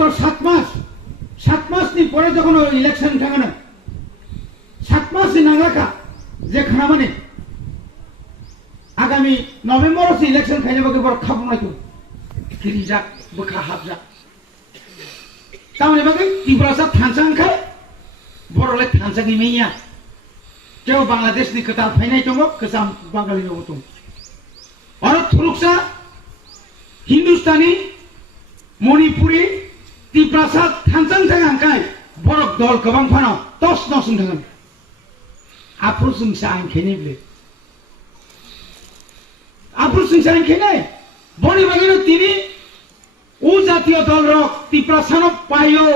মাত্র 7 মাসनि পরে যখন ইলেকশন থাকে না 7 মাসই নাগাকা যে খানা মানে আগামী নভেম্বরসে ইলেকশন খাইলে বাকি বড় খাবো নাকি কিরি যাক বখা হাব যাক তাহলে বাকি ত্রিপুরা থানসাং খায় বড়লে থানসাংই মেয়া কেউ বাংলাদেশনি কথা ফাইনাই দङ गोजाम बांगाली दङ आरो थुरुकसा हिंदुस्तानी मणिपुरी ত্রিপুরা थांसां थांगांखाय बरक दल गोबां फानाव टस नसुं थांगोन आफ्रुजोंसो आं खेनेब्ले आफ्रुजोंसो आं खेने बनि बागैनो तिनि उ जातीय दल रक ত্রিপুরা सानब पायो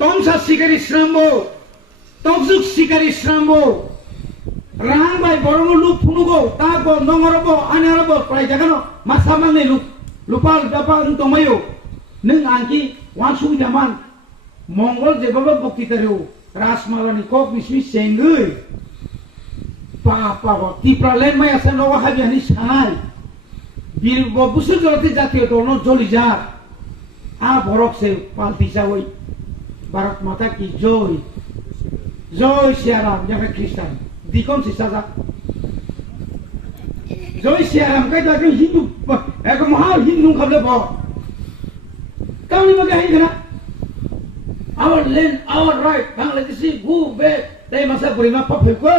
तमसा सिकारी श्रामबो तकजुक सिकारी श्रामबो राहां बाय बरनो लुक फुनुगो ताबो नंगरबो आनारबो प्राय जागानो मासामांनि लुक लुपाल दापाल दमायो नों आंखि वान सुबिदामान मंगल जेबाबो बक्तितारिउ राजमालानि कक मिसमि सेंगै पापा ত্রিপুরা লেन माय आसान नवा हाबियानि सानाय बिर बुसुर जलति जातीय दलनो जलिजा आ बरक से पाल्टी जावै भारत माता की जय जय सियाराम जागा ख्रिस्टान दिखम से साजा जय सियाराम कई दाके हिंदू एक महा हिंदू खबले ब काउनी मगे हाय गना our land our right Bangladeshi go back dai masa burima papeko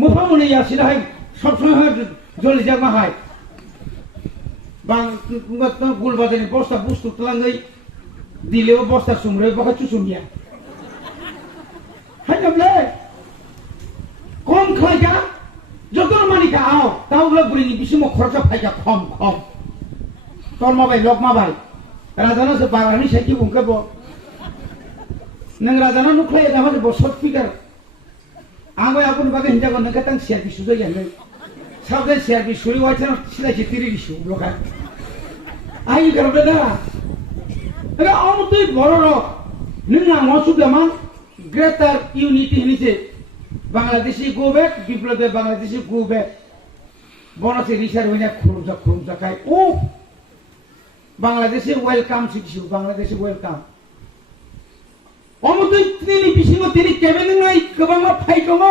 मुफा मुनि यासिना हाय सब समय जलि जामा हाय बां गुलबाजारनि बस्ता बुस्तु तलाङै दिलेव बस्ता सुमरे बखा चुसुमिया हाय नबले कम खायगा जतन मानिका आव तावला बुरिनि बिसिमो खरचा फायगा खम तरमा बाय लकमा बाय राजाना से बागानि साइखि बुंखबो नों राजाना नुख्लाय दामा बसत फिगार आंबो आपुन बागे हिंजागो नोंका तां सियार बिसु जायालै साबदे सियार बिसुरि वाइथान सिलायसे तिरि बिसु ब्लका आइ गरबे दा अरे अमतै बरर नों आं सुबलामान ग्रेटर यूनिटी हिनिसे Bangladeshi go back Biplab Bangladeshi go back बनसे रिसार होइना खुरुमजा खाय ओ बांग्लादेशी वेलकाम सिटिसु बांग्लादेशी वेलकाम अमतै तिनि बिसिङो तिनि केबिनेट नाय गोबाङा फाइ दङ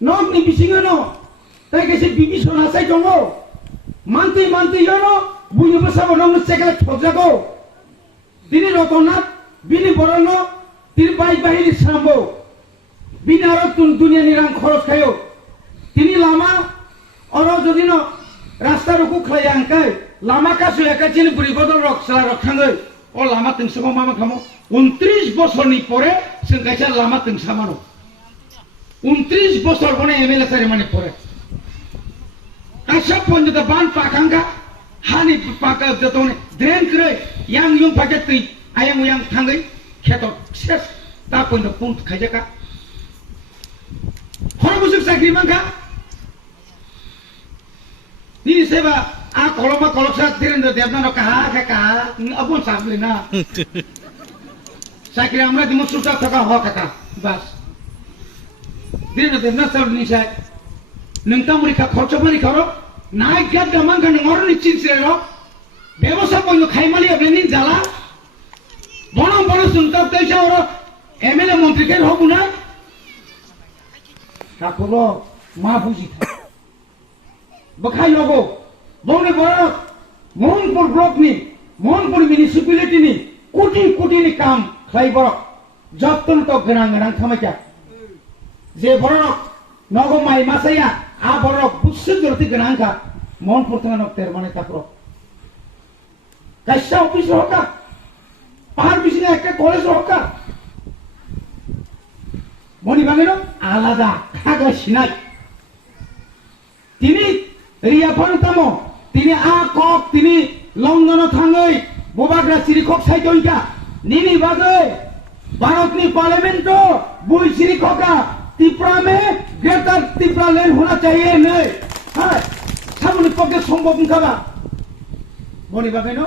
नगनि बिसिङो न ताइकेसे बिबिसना साइ दङ मानतै यनो बुइनोबो साबो नंनो सेकेला थजागो तिनि रतनाथ बिनि बरनो तिनि बाहिनि सामबो बिनि आरो दुनियानि रां खरच खायो तिनि लामा अरो जदि न रास्ता रुकु खाय आंकाय लामा कासु एकाचिनि बुरि बदल रक सला रखाङै ओ लामा तंसामा मामा खामो 29 बोसोरनि परे जों गायसा लामा तंसामानो 29 बोसोर बने एमएलए सारि माने परे कासा पन्जत बान पाखांगा हानि पाका जतने ड्रेन करे yang yung pakai tui ayang yang tanggai keto ses ta pun pun kajaka hora busuk sakri mangka ini seba a koloma koloksa tiren do devna no kaha abun sabli na sakri amra dimu susa thaka ho kaka bas tiren do devna sabli ni sai nungta muri ka khorcha mari karo nai gap da mangka ngor ni chinsire ro ব্যবসা করলো খাইমালি ব্লেনিং জ্বালা বড় শুনতাম তেইছে ওর MLA মন্ত্রীকে হবো না ঠাকুর মা বুঝি বখাই লগো বনে বড় মোহনপুর ব্লক নি মোহনপুর মিউনিসিপালিটি নি কোটি নি কাম খাইবর যত্ন তো গরাং খামাইকা যে বড় নগো মাই মাসাইয়া আ বড় বুসু জরতি গরাংকা মোহনপুর থানা তের মানে তাপর कैसा ऑफिस होगा पहाड़ बिसिने एक कॉलेज होगा मनी बांगेनो आलादा खागा सिनाय तिनी रियाफान तामो तिनी आ कक तिनी लंडन थाङै बबाग्रा सिरिखक साइदइका निनि बागै भारतनि पार्लियामेंट बुइ सिरिखका त्रिपुरा में ग्रेटर त्रिपुरा लैंड होना चाहिए नै हाय सामने पके सम्भव नखाबा मनी बांगेनो